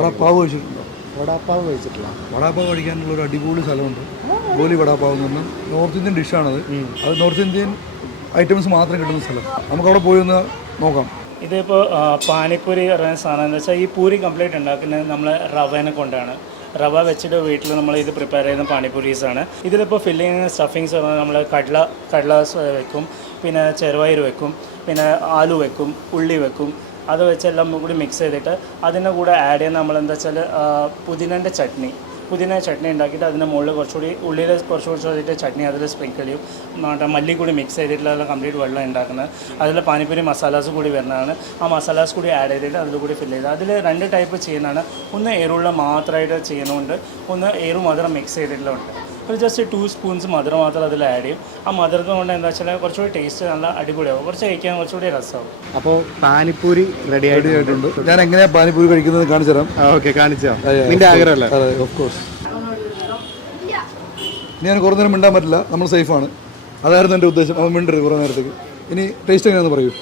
വടാപ്പാവ് കഴിച്ചിട്ടുണ്ടോ? വടാപ്പാവ് കഴിച്ചിട്ടില്ല. വടാപ്പാവ് കഴിക്കാനുള്ള ഒരു അടിപൊളി സ്ഥലമുണ്ട്, ഗോലി വടാപ്പാവ് എന്ന് പറഞ്ഞാൽ നോർത്ത് ഇന്ത്യൻ ഡിഷാണത്. അത് നോർത്ത് ഇന്ത്യൻ ഐറ്റംസ് മാത്രം കിട്ടുന്ന സ്ഥലം. നമുക്കവിടെ പോയി ഒന്ന് നോക്കാം. ഇതിപ്പോൾ പാനിപ്പൂരി പറയുന്ന സാധനം എന്ന് വെച്ചാൽ ഈ പൂരി കംപ്ലീറ്റ് ഉണ്ടാക്കുന്നത് നമ്മൾ റവേനെ കൊണ്ടാണ്. റവ വെച്ചിട്ട് വീട്ടിൽ നമ്മൾ ഇത് പ്രിപ്പയർ ചെയ്യുന്ന പാനിപ്പൂരീസാണ്. ഇതിലിപ്പോൾ ഫില്ലിങ് സ്റ്റഫിങ്സ് പറഞ്ഞാൽ നമ്മൾ കടല വെക്കും, പിന്നെ ചെറുപയർ വെക്കും, പിന്നെ ആലു വെക്കും, ഉള്ളി വെക്കും. അത് വെച്ചെല്ലാം കൂടി മിക്സ് ചെയ്തിട്ട് അതിൻ്റെ കൂടെ ആഡ് ചെയ്യുന്ന നമ്മളെന്താ വെച്ചാൽ പുതിന ചട്നി ഉണ്ടാക്കിയിട്ട് അതിൻ്റെ മുകളിൽ കുറച്ചുകൂടി ഉള്ളിൽ കുറച്ചുകൂടി ചട്നി അതിൽ സ്പ്രിങ്കിൾ ചെയ്യും. മല്ലി കൂടി മിക്സ് ചെയ്തിട്ടുള്ള കംപ്ലീറ്റ് വെള്ളം ഉണ്ടാക്കുന്നത്. അതിൽ പാനിപ്പൂരി മസാലാസ് കൂടി വരുന്നതാണ്. ആ മസാലാസ് കൂടി ആഡ് ചെയ്തിട്ട് അതിൽ കൂടി ഫില്ല് ചെയ്ത് അതിൽ 2 ടൈപ്പ് ചെയ്യുന്നതാണ്. ഒന്ന് എരുള്ള മാത്രമായിട്ട് ചെയ്യുന്നുണ്ട്, ഒന്ന് എരു മധുരം മിക്സ് ചെയ്തിട്ടുള്ളതുണ്ട്. ഒരു ജസ്റ്റ് 2 സ്പൂൺസ് മധുരം മാത്രം അതിൽ ആഡ് ചെയ്യും. ആ മധുരത്തിന് കൊണ്ട് എന്താ വെച്ചാൽ കുറച്ചുകൂടി ടേസ്റ്റ് നല്ല അടിപൊളിയാവും, കുറച്ച് കഴിക്കാൻ കുറച്ചുകൂടി രസമാവും. അപ്പോൾ പാനിപ്പൂരി റെഡി ആയിട്ടുണ്ട്. ഞാൻ എങ്ങനെയാണ് പാനിപ്പൂരി കഴിക്കുന്നത് കാണിച്ചു തരാം. ഓക്കെ, കാണിച്ചോ? നിന്റെ ആഗ്രഹമല്ലേ? അതെ, ഓഫ് കോഴ്സ്. ഞാൻ കുറേ നേരം മിണ്ടാൻ പറ്റില്ല, നമ്മൾ സേഫാണ്. അതായിരുന്നു എൻ്റെ ഉദ്ദേശം. അവൻ മിണ്ടരുത് കുറേ നേരത്തേക്ക്. ഇനി ടേസ്റ്റ് എങ്ങനെയാണെന്ന് പറയൂ.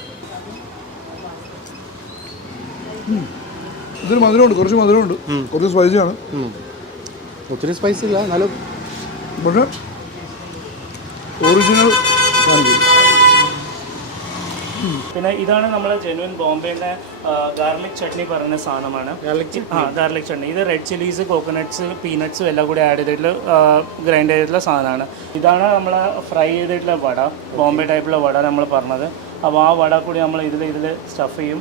ഇതിന് മധുരമുണ്ട്, കുറച്ച് മധുരമുണ്ട്, കുറച്ച് സ്പൈസിയാണ്. ഒത്തിരി സ്പൈസി ഇല്ല, എന്നാലും പക്ഷേ ഒറിജിനൽ പാനിപ്പൂരി. പിന്നെ ഇതാണ് നമ്മുടെ ജെനുവിൻ ബോംബെയിലെ ഗാർലിക് ചട്നി പറയുന്ന സാധനമാണ്. ഗാർലിക് ചട്നി. ഇത് റെഡ് ചില്ലീസ്, കോക്കനട്ട്സ്, പീനട്ട്സും എല്ലാം കൂടി ആഡ് ചെയ്തിട്ടുള്ള ഗ്രൈൻഡ് ചെയ്തിട്ടുള്ള സാധനമാണ്. ഇതാണ് നമ്മൾ ഫ്രൈ ചെയ്തിട്ടുള്ള വട, ബോംബെ ടൈപ്പിലുള്ള വട നമ്മൾ പറഞ്ഞത്. അപ്പോൾ ആ വട കൂടി നമ്മൾ ഇതിൽ സ്റ്റഫ് ചെയ്യും.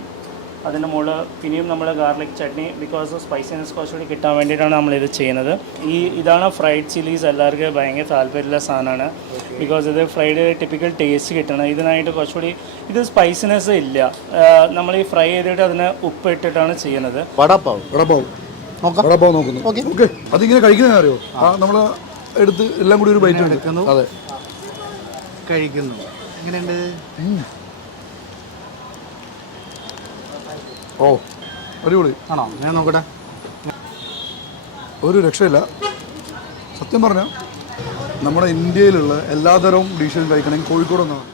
അതിൻ്റെ മുകളിൽ പിന്നെയും നമ്മൾ ഗാർലിക് ചട്നി, ബിക്കോസ് സ്പൈസിനെസ് കുറച്ചുകൂടി കിട്ടാൻ വേണ്ടിയിട്ടാണ് നമ്മളിത് ചെയ്യുന്നത്. ഇതാണ് ഫ്രൈഡ് ചില്ലീസ്. എല്ലാവർക്കും ഭയങ്കര താല്പര്യമുള്ള സാധനമാണ്, ബിക്കോസ് ഇത് ഫ്രൈഡ് ടിപ്പിക്കൽ ടേസ്റ്റ് കിട്ടണം. ഇതിനായിട്ട് കുറച്ചുകൂടി ഇത് സ്പൈസിനെസ് ഇല്ല. നമ്മൾ ഈ ഫ്രൈ ചെയ്തിട്ട് അതിന് ഉപ്പ് ഇട്ടിട്ടാണ് ചെയ്യുന്നത്. വടാപ്പാവ് നോക്കുന്നു. ഓക്കെ, അതിങ്ങനെ കഴിക്കുന്നത് അറിയോ? നമ്മൾ എടുത്ത് എല്ലാം കൂടി ഒരു ബൈറ്റ് എടുക്കുന്നു. അതെ, കഴിക്കുന്നു. എങ്ങനെയുണ്ട്? ഓ, അടിപൊളി ആണോ? ഞാൻ നോക്കട്ടെ. ഒരു രക്ഷയില്ല. സത്യം പറഞ്ഞാൽ നമ്മുടെ ഇന്ത്യയിലുള്ള എല്ലാതരവും ഡിഷും കഴിക്കണമെങ്കിൽ കോഴിക്കോട് ഒന്നാണ്.